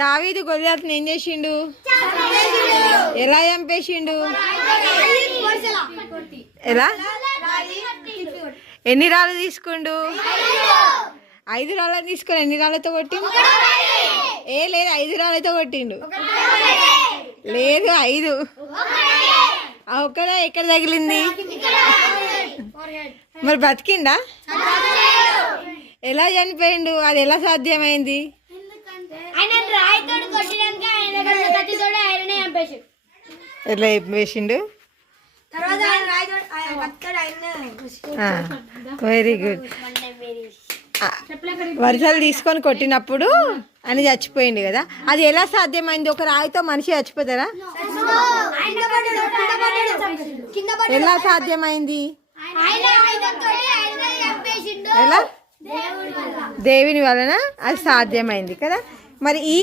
దావీదు గొలియాతుని ఏం చేసిండు? ఎలా చంపేసిండు? ఎలా? ఎన్ని రాళ్ళు తీసుకుండు? 5 రాళ్ళని తీసుకొని ఎన్ని రాళ్ళతో కొట్టిండు? లేదు 5 రాళ్ళతో కొట్టిండు. లేదు 5. ఒక్కడే ఎక్కడ తగిలింది? మరి బతికిండా? ఎలా చనిపోయిండు? అది ఎలా సాధ్యమైంది? ఎట్లా చంపేసిండు? Very good. వర్షాలు తీసుకొని కొట్టినప్పుడు అని చచ్చిపోయింది కదా, అది ఎలా సాధ్యమైంది? ఒక రాయితో మనిషి చచ్చిపోతారా? ఎలా సాధ్యమైంది? ఎలా? దేవుని వలన అది సాధ్యమైంది కదా. మరి ఈ